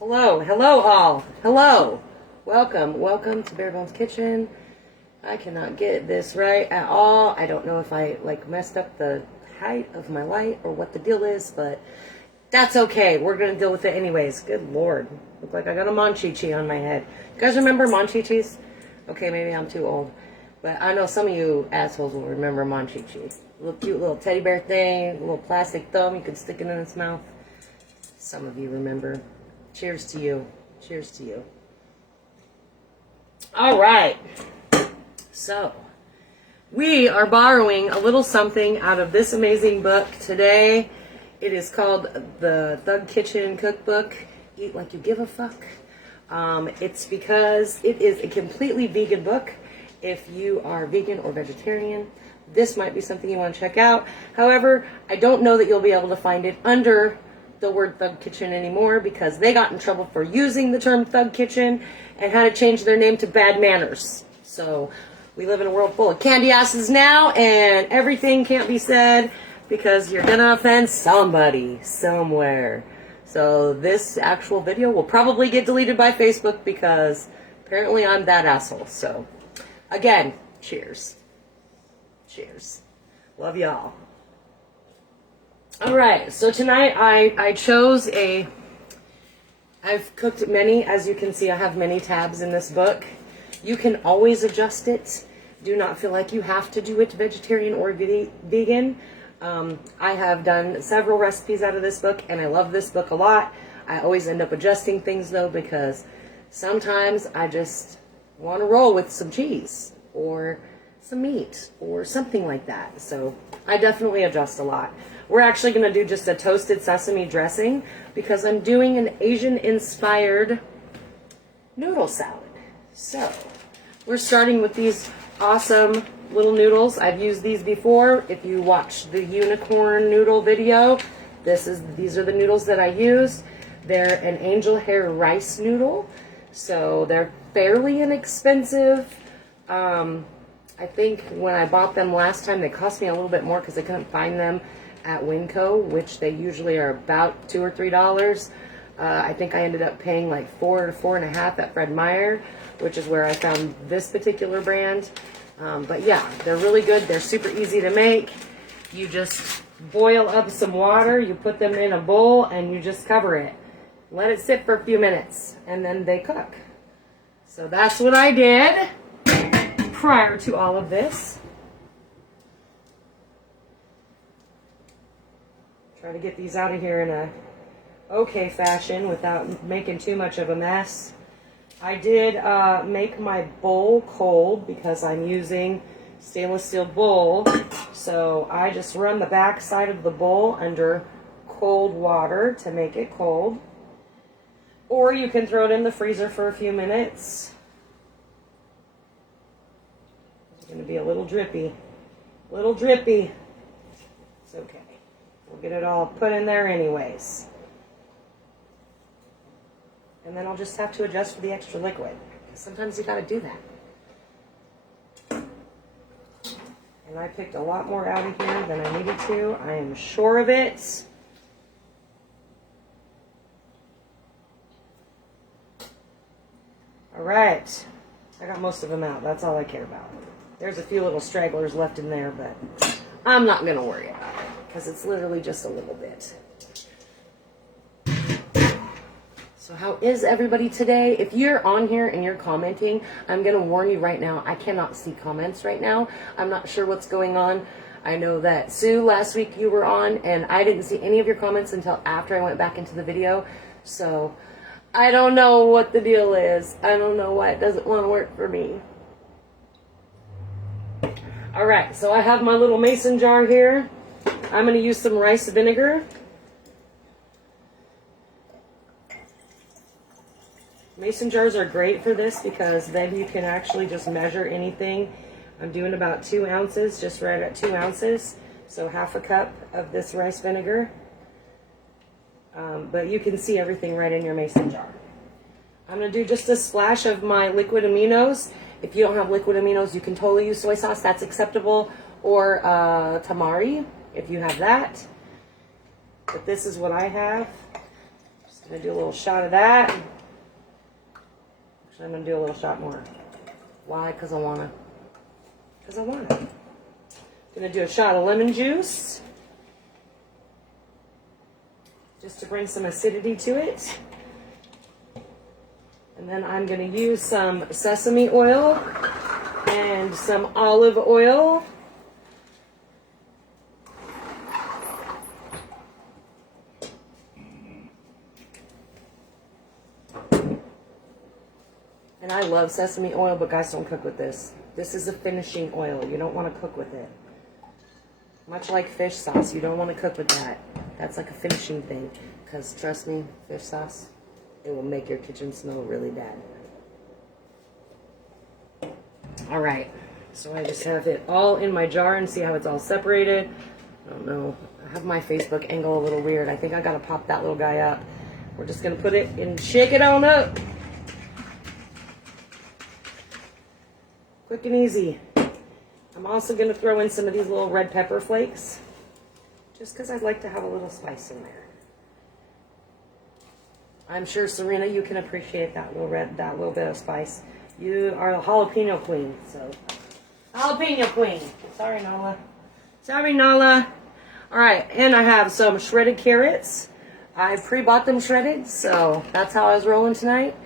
Hello, hello all. Hello. Welcome to Bare Bones Kitchen. I cannot get this right at all. I don't know if I messed up the height of my light or what the deal is, but that's okay. We're gonna deal with it anyways. Good Lord. Look like I got a Monchichi on my head. You guys remember Monchichis? Okay, maybe I'm too old. But I know some of you assholes will remember Monchichi. Little cute little teddy bear thing, a little plastic thumb, you could stick it in its mouth. Some of you remember. Cheers to you. Cheers to you. All right. So, we are borrowing a little something out of this amazing book today. It is called the Thug Kitchen Cookbook. Eat Like You Give a Fuck. It's because it is a completely vegan book. If you are vegan or vegetarian, this might be something you want to check out. However, I don't know that you'll be able to find it under the word Thug Kitchen anymore because they got in trouble for using the term Thug Kitchen and had to change their name to Bad Manners. So we live in a world full of candy asses now, and everything can't be said because you're gonna offend somebody somewhere. So this actual video will probably get deleted by Facebook because apparently I'm that asshole. So again, cheers. Cheers. Love y'all. All right, so tonight I chose I've cooked many, as you can see, I have many tabs in this book. You can always adjust it. Do not feel like you have to do it vegetarian or vegan. I have done several recipes out of this book, and I love this book a lot. I always end up adjusting things, though, because sometimes I just want to roll with some cheese or some meat or something like that. So I definitely adjust a lot. We're actually going to do just a toasted sesame dressing because I'm doing an Asian-inspired noodle salad. So we're starting with these awesome little noodles. I've used these before. If you watch the unicorn noodle video, these are the noodles that I used. They're an angel hair rice noodle, so they're fairly inexpensive. I think when I bought them last time, they cost me a little bit more because I couldn't find them at Winco, which they usually are about $2 or $3. I think I ended up paying like $4 to $4.50 at Fred Meyer, which is where I found this particular brand. But yeah, they're really good. They're super easy to make. You just boil up some water, you put them in a bowl, and you just cover it. Let it sit for a few minutes, and then they cook. So that's what I did prior to all of this. Try to get these out of here in a okay fashion without making too much of a mess. I did make my bowl cold because I'm using stainless steel bowl. So I just run the back side of the bowl under cold water to make it cold. Or you can throw it in the freezer for a few minutes. It's going to be a little drippy. Little drippy. It's okay. We'll get it all put in there anyways. And then I'll just have to adjust for the extra liquid. Sometimes you gotta do that. And I picked a lot more out of here than I needed to. I am sure of it. All right. I got most of them out. That's all I care about. There's a few little stragglers left in there, but I'm not gonna worry about it because it's literally just a little bit. So how is everybody today? If you're on here and you're commenting, I'm going to warn you right now, I cannot see comments right now. I'm not sure what's going on. I know that Sue, last week you were on, and I didn't see any of your comments until after I went back into the video. So I don't know what the deal is. I don't know why it doesn't want to work for me. All right, so I have my little mason jar here. I'm going to use some rice vinegar. Mason jars are great for this because then you can actually just measure anything. I'm doing about 2 ounces, just right at 2 ounces. So half a cup of this rice vinegar. But you can see everything right in your mason jar. I'm going to do just a splash of my liquid aminos. If you don't have liquid aminos, you can totally use soy sauce. That's acceptable. Or tamari, if you have that. But this is what I have. Just gonna do a little shot of that. Actually, I'm gonna do a little shot more. Why? Because I wanna. Because I wanna. Gonna do a shot of lemon juice, just to bring some acidity to it. And then I'm gonna use some sesame oil and some olive oil. And I love sesame oil, but guys, don't cook with this. This is a finishing oil. You don't want to cook with it. Much like fish sauce, you don't want to cook with that. That's like a finishing thing. Because trust me, fish sauce, it will make your kitchen smell really bad. All right, so I just have it all in my jar and see how it's all separated. I don't know. I have my Facebook angle a little weird. I think I got to pop that little guy up. We're just going to put it and shake it on up. Quick and easy. I'm also going to throw in some of these little red pepper flakes, just because I'd like to have a little spice in there. I'm sure, Serena, you can appreciate that little bit of spice. You are a jalapeno queen, so jalapeno queen. Sorry, Nala. Sorry, Nala. All right, and I have some shredded carrots. I pre-bought them shredded, so that's how I was rolling tonight.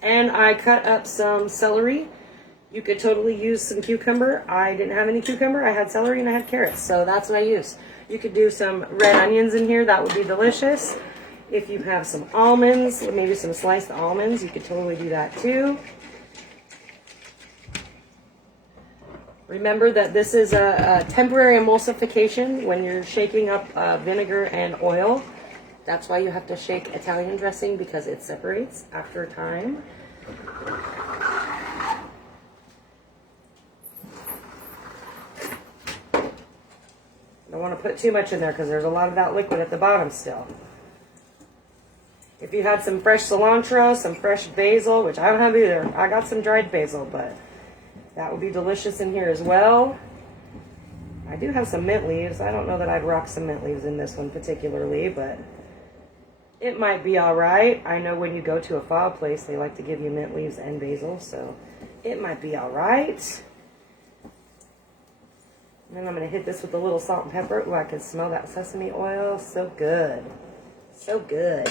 And I cut up some celery. You could totally use some cucumber. I didn't have any cucumber. I had celery and I had carrots, so that's what I used. You could do some red onions in here. That would be delicious. If you have some almonds, maybe some sliced almonds, you could totally do that too. Remember that this is a temporary emulsification when you're shaking up vinegar and oil. That's why you have to shake Italian dressing, because it separates after a time. Don't want to put too much in there because there's a lot of that liquid at the bottom still. If you had some fresh cilantro, some fresh basil, which I don't have either. I got some dried basil, but that would be delicious in here as well. I do have some mint leaves. I don't know that I'd rock some mint leaves in this one particularly, but it might be all right. I know when you go to a pho place, they like to give you mint leaves and basil, so it might be all right. And then I'm going to hit this with a little salt and pepper. Ooh, I can smell that sesame oil. So good. So good.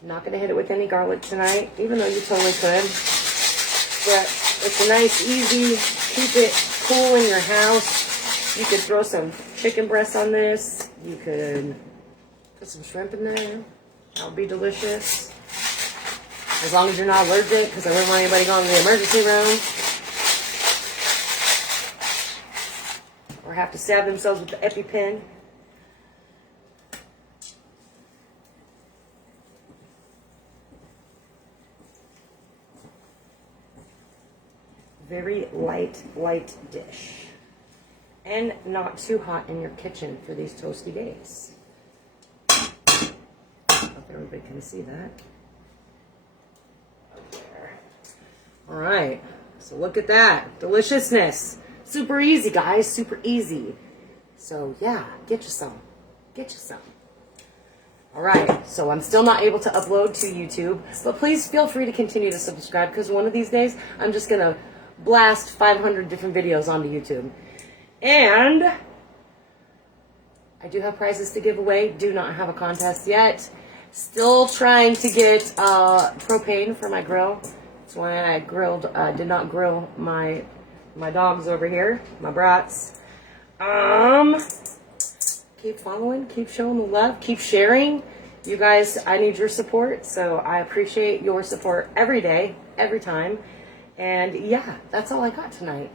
I'm not going to hit it with any garlic tonight, even though you totally could. But it's a nice, easy, keep it cool in your house. You could throw some chicken breasts on this. You could put some shrimp in there. That would be delicious. As long as you're not allergic, because I wouldn't want anybody going to the emergency room. Or have to stab themselves with the EpiPen. Very light dish. And not too hot in your kitchen for these toasty days. Hope everybody can see that. Up there. All right, so look at that. Deliciousness. Super easy, guys. Super easy. So, yeah, get you some. Get you some. All right, so I'm still not able to upload to YouTube, but please feel free to continue to subscribe, because one of these days I'm just going to blast 500 different videos onto YouTube. And I do have prizes to give away. Do not have a contest yet. Still trying to get propane for my grill. That's why I did not grill my dogs over here, my brats. Keep following, keep showing the love, keep sharing. You guys, I need your support, so I appreciate your support every day, every time. And yeah, that's all I got tonight.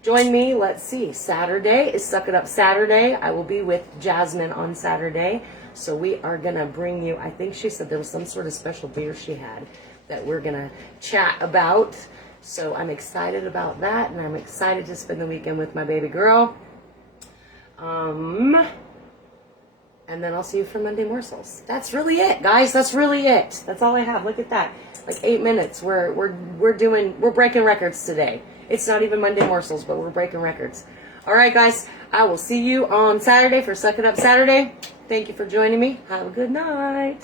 Join me, let's see, Saturday is Suck It Up Saturday. I will be with Jasmine on Saturday. So we are going to bring you, I think she said there was some sort of special beer she had that we're going to chat about. So I'm excited about that, and I'm excited to spend the weekend with my baby girl. And then I'll see you for Monday Morsels. That's really it, guys. That's really it. That's all I have. Look at that. Like 8 minutes. We're breaking records today. It's not even Monday Morsels, but we're breaking records. All right, guys. I will see you on Saturday for Suck It Up Saturday. Thank you for joining me. Have a good night.